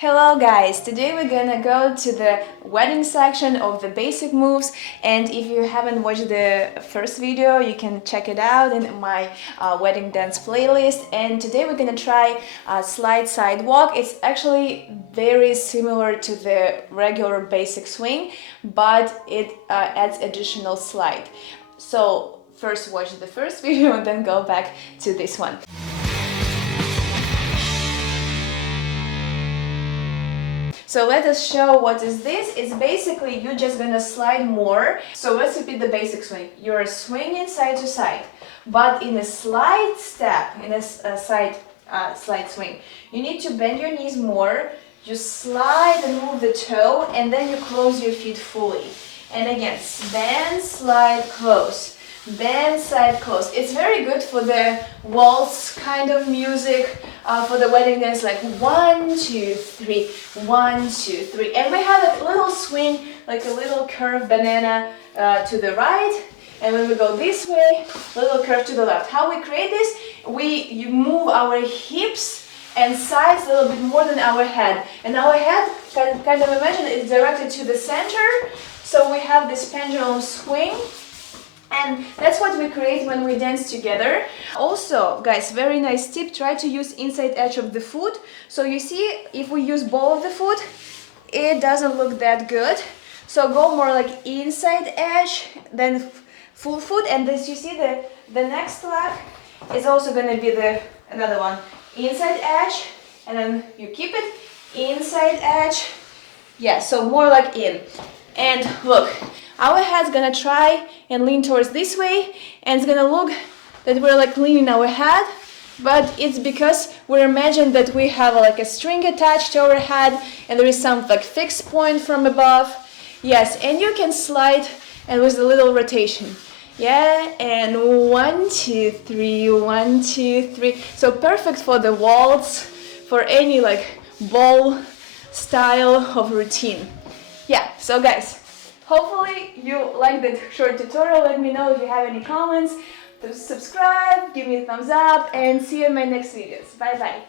Hello guys, today we're gonna go to the wedding section of the basic moves, and if you haven't watched the first video you can check it out in my wedding dance playlist. And today we're gonna try slide sidewalk. It's actually very similar to the regular basic swing, but it adds additional slide. So first watch the first video and then go back to this one. So let us show what is this. It's basically you're just gonna slide more. So let's repeat the basic swing. You're swinging side to side, but in a slide step, in a slide swing, you need to bend your knees more. You slide and move the toe, and then you close your feet fully. And again, bend, slide, close. Bend, side, close. It's very good for the waltz kind of music, for the wedding dance, like 1, 2, 3, 1, 2, 3. And we have a little swing, like a little curve banana to the right. And when we go this way, a little curve to the left. How we create this? You move our hips and sides a little bit more than our head. And our head, kind of imagine, is directed to the center. So we have this pendulum swing. And that's what we create when we dance together. Also, guys, very nice tip, try to use inside edge of the foot. So you see, if we use ball of the foot, it doesn't look that good. So go more like inside edge than full foot. And as you see, the next leg is also going to be another one. Inside edge, and then you keep it, inside edge. Yeah, so more like in. And look, our head's gonna try and lean towards this way, and it's gonna look that we're like leaning our head, but it's because we imagine that we have like a string attached to our head and there is some like fixed point from above. Yes, and you can slide and with a little rotation. Yeah, and 1, 2, 3, 1, 2, 3. So perfect for the waltz, for any like ball style of routine. Yeah, so guys, hopefully you like that short tutorial. Let me know if you have any comments. Subscribe, give me a thumbs up, and see you in my next videos. Bye bye.